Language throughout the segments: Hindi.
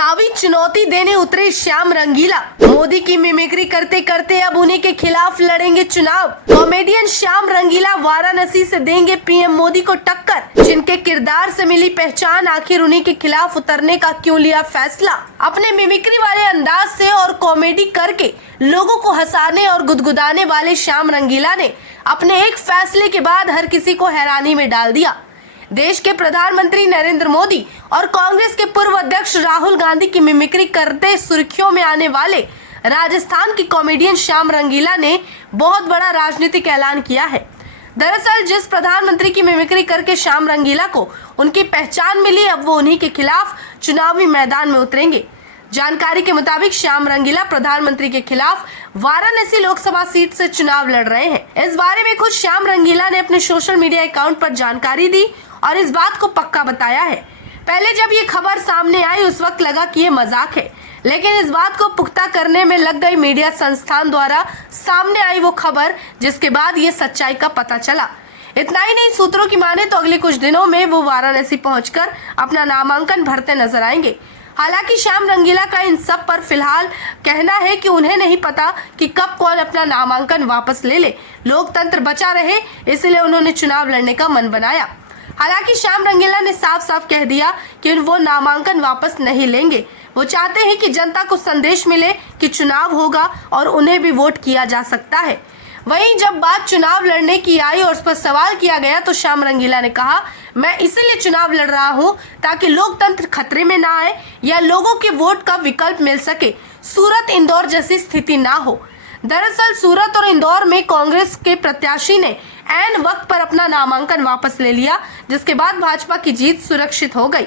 चुनावी चुनौती देने उतरे श्याम रंगीला। मोदी की मिमिक्री करते करते अब उन्हीं के खिलाफ लड़ेंगे चुनाव। कॉमेडियन श्याम रंगीला वाराणसी से देंगे पीएम मोदी को टक्कर। जिनके किरदार से मिली पहचान, आखिर उन्हीं के खिलाफ उतरने का क्यों लिया फैसला। अपने मिमिक्री वाले अंदाज से और कॉमेडी करके लोगों को हंसाने और गुदगुदाने वाले श्याम रंगीला ने अपने एक फैसले के बाद हर किसी को हैरानी में डाल दिया। देश के प्रधानमंत्री नरेंद्र मोदी और कांग्रेस के पूर्व अध्यक्ष राहुल गांधी की मिमिक्री करते सुर्खियों में आने वाले राजस्थान की कॉमेडियन श्याम रंगीला ने बहुत बड़ा राजनीतिक ऐलान किया है। दरअसल जिस प्रधानमंत्री की मिमिक्री करके श्याम रंगीला को उनकी पहचान मिली, अब वो उन्हीं के खिलाफ चुनावी मैदान में उतरेंगे। जानकारी के मुताबिक श्याम रंगीला प्रधानमंत्री के खिलाफ वाराणसी लोकसभा सीट से चुनाव लड़ रहे हैं। इस बारे में खुद श्याम रंगीला ने अपने सोशल मीडिया अकाउंट पर जानकारी दी और इस बात को पक्का बताया है। पहले जब ये खबर सामने आई उस वक्त लगा कि ये मजाक है, लेकिन इस बात को पुख्ता करने में लग गई मीडिया संस्थान द्वारा सामने आई वो खबर, जिसके बाद ये सच्चाई का पता चला। इतना ही नहीं, सूत्रों की माने तो अगले कुछ दिनों में वो वाराणसी पहुंचकर अपना नामांकन भरते नजर आएंगे। हालांकि श्याम रंगीला का इन सब पर फिलहाल कहना है कि उन्हें नहीं पता कि कब कौन अपना नामांकन वापस ले ले। लोकतंत्र बचा रहे, इसलिए उन्होंने चुनाव लड़ने का मन बनाया। हालांकि श्याम रंगीला ने साफ साफ कह दिया कि वो नामांकन वापस नहीं लेंगे। वो चाहते हैं कि जनता को संदेश मिले कि चुनाव होगा और उन्हें भी वोट किया जा सकता है। वहीं जब बात चुनाव लड़ने की आई और उस पर सवाल किया गया तो श्याम रंगीला ने कहा, मैं इसलिए चुनाव लड़ रहा हूं ताकि लोकतंत्र खतरे में ना आए या लोगों के वोट का विकल्प मिल सके। सूरत इंदौर जैसी स्थिति ना हो। दरअसल सूरत और इंदौर में कांग्रेस के प्रत्याशी ने ऐन वक्त पर अपना नामांकन वापस ले लिया, जिसके बाद भाजपा की जीत सुरक्षित हो गई।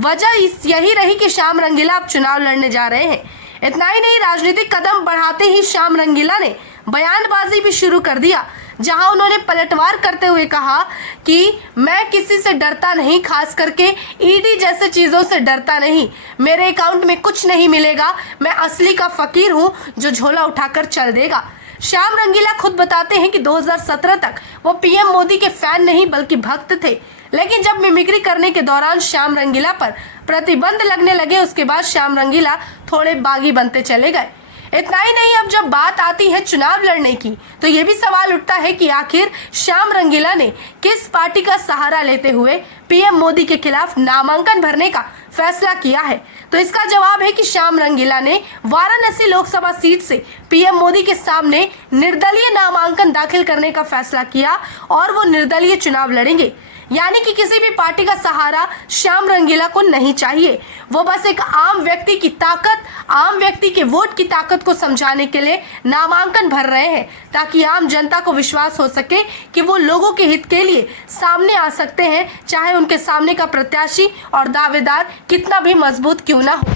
वजह यही रही कि श्याम रंगीला अब चुनाव लड़ने जा रहे हैं। इतना ही नहीं, राजनीतिक कदम बढ़ाते ही श्याम रंगीला ने बयानबाजी भी शुरू कर दिया, जहां उन्होंने पलटवार करते हुए कहा कि मैं किसी से डरता नहीं, खास करके ईडी जैसे चीजों से डरता नहीं। मेरे अकाउंट में कुछ नहीं मिलेगा, मैं असली का फकीर हूं जो झोला उठाकर चल देगा। श्याम रंगीला खुद बताते हैं कि 2017 तक वो पीएम मोदी के फैन नहीं बल्कि भक्त थे, लेकिन जब मिमिक्री करने के दौरान श्याम रंगीला पर प्रतिबंध लगने लगे, उसके बाद श्याम रंगीला थोड़े बागी बनते चले गए। इतना ही नहीं, अब जब बात आती है चुनाव लड़ने की तो ये भी सवाल उठता है कि आखिर श्याम रंगीला ने किस पार्टी का सहारा लेते हुए पीएम मोदी के खिलाफ नामांकन भरने का फैसला किया है। तो इसका जवाब है कि श्याम रंगीला ने वाराणसी लोकसभा सीट से पीएम मोदी के सामने निर्दलीय नामांकन दाखिल करने का फैसला किया और वो निर्दलीय चुनाव लड़ेंगे। यानी कि किसी भी पार्टी का सहारा श्याम रंगीला को नहीं चाहिए। वो बस एक आम व्यक्ति की ताकत, आम व्यक्ति के वोट की ताकत को समझाने के लिए नामांकन भर रहे हैं, ताकि आम जनता को विश्वास हो सके कि वो लोगों के हित के लिए सामने आ सकते हैं, चाहे उनके सामने का प्रत्याशी और दावेदार कितना भी मजबूत क्यों ना हो।